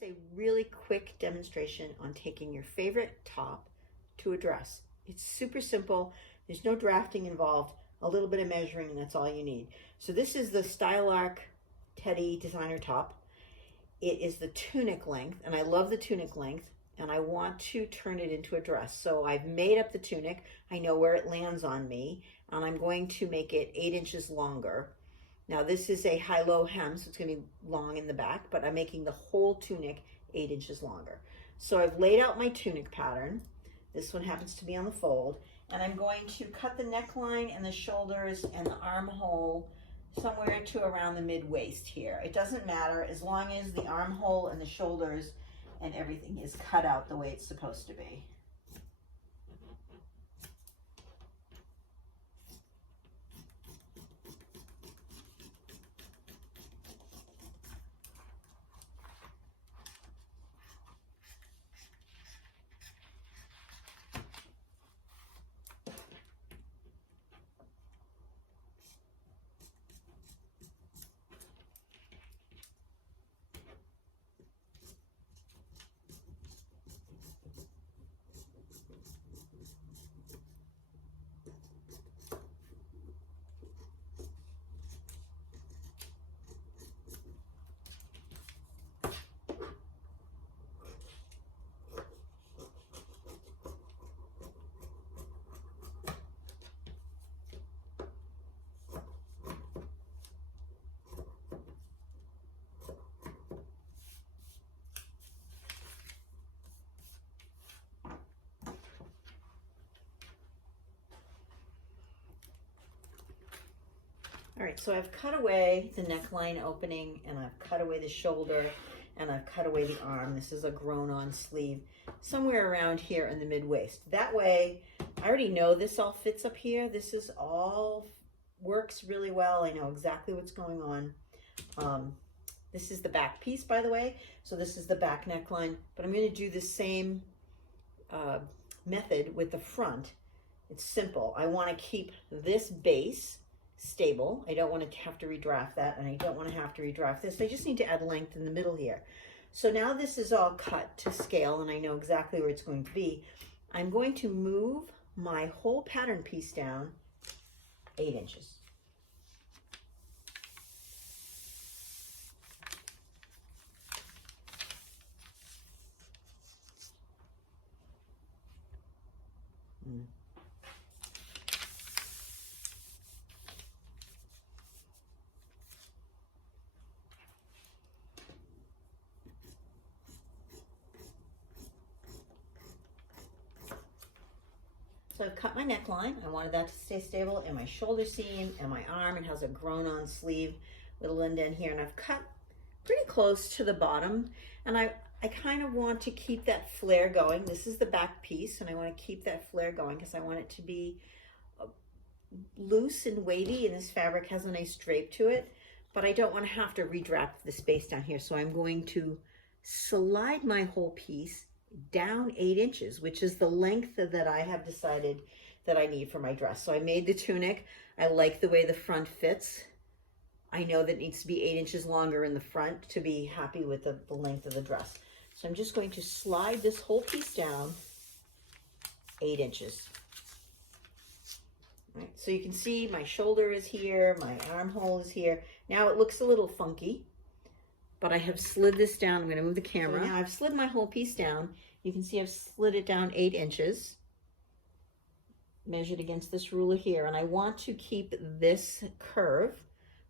Here's a really quick demonstration on taking your favorite top to a dress. It's super simple. There's no drafting involved, a little bit of measuring, and that's all you need. So this is the Style Arc Teddy designer top. It is the tunic length, and I love the tunic length, and I want to turn it into a dress. So I've made up the tunic. I know where it lands on me, and I'm going to make it 8 inches longer. Now this is a high-low hem, so it's going to be long in the back, but I'm making the whole tunic 8 inches longer. So I've laid out my tunic pattern. This one happens to be on the fold, and I'm going to cut the neckline and the shoulders and the armhole somewhere to around the mid-waist here. It doesn't matter as long as the armhole and the shoulders and everything is cut out the way it's supposed to be. All right, so I've cut away the neckline opening, and I've cut away the shoulder, and I've cut away the arm. This is a grown-on sleeve, somewhere around here in the mid-waist. That way, I already know this all fits up here. This is all works really well. I know exactly what's going on. This is the back piece, by the way. So this is the back neckline, but I'm going to do the same method with the front. It's simple. I want to keep this base stable. I don't want to have to redraft that, and I don't want to have to redraft this. I just need to add length in the middle here. So now this is all cut to scale, and I know exactly where it's going to be. I'm going to move my whole pattern piece down 8 inches. So I've cut my neckline. I wanted that to stay stable, and my shoulder seam and my arm. It has a grown-on sleeve with a indent here, and I've cut pretty close to the bottom, and I kind of want to keep that flare going. This is the back piece, and I want to keep that flare going because I want it to be loose and weighty, and this fabric has a nice drape to it, but I don't want to have to redraft the space down here. So I'm going to slide my whole piece down 8 inches, which is the length that I have decided that I need for my dress. So I made the tunic. I like the way the front fits. I know that it needs to be 8 inches longer in the front to be happy with the length of the dress. So I'm just going to slide this whole piece down 8 inches. All right, so you can see my shoulder is here, my armhole is here. Now it looks a little funky, but I have slid this down. I'm going to move the camera. So now I've slid my whole piece down. You can see I've slid it down 8 inches, measured against this ruler here. And I want to keep this curve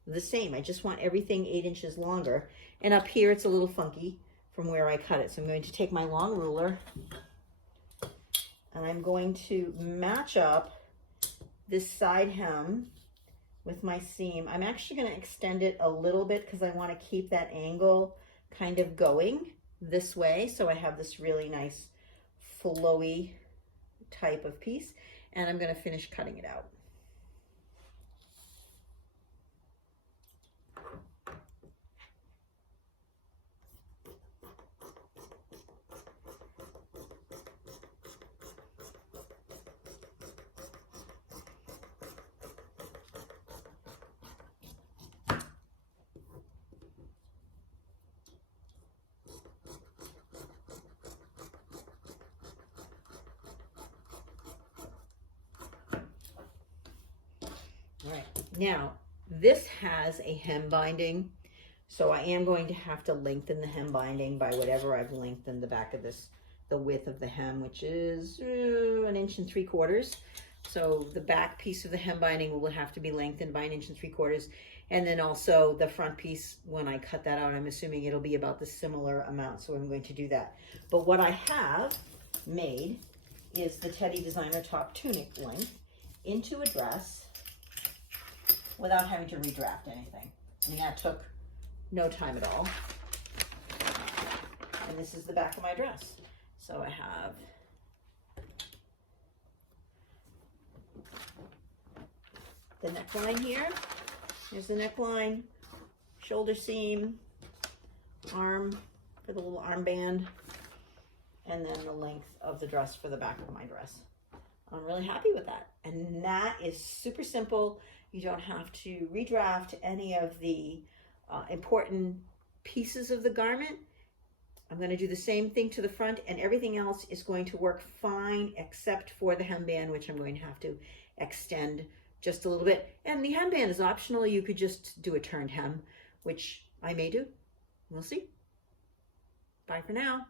the same. I just want everything 8 inches longer. And up here, it's a little funky from where I cut it. So I'm going to take my long ruler, and I'm going to match up this side hem with my seam. I'm actually going to extend it a little bit because I want to keep that angle kind of going this way. So I have this really nice flowy type of piece, and I'm going to finish cutting it out. Now, this has a hem binding, so I am going to have to lengthen the hem binding by whatever I've lengthened the back of this, the width of the hem, which is 1 3/4 inches. So the back piece of the hem binding will have to be lengthened by 1 3/4 inches. And then also the front piece, when I cut that out, I'm assuming it'll be about the similar amount. So I'm going to do that. But what I have made is the Teddy Designer Top Tunic length into a dress without having to redraft anything. I mean, that took no time at all. And this is the back of my dress. So I have the neckline here. Here's the neckline, shoulder seam, arm for the little armband, and then the length of the dress for the back of my dress. I'm really happy with that. And that is super simple. You don't have to redraft any of the important pieces of the garment. I'm going to do the same thing to the front, and everything else is going to work fine except for the hemband, which I'm going to have to extend just a little bit. And the hemband is optional. You could just do a turned hem, which I may do. We'll see. Bye for now.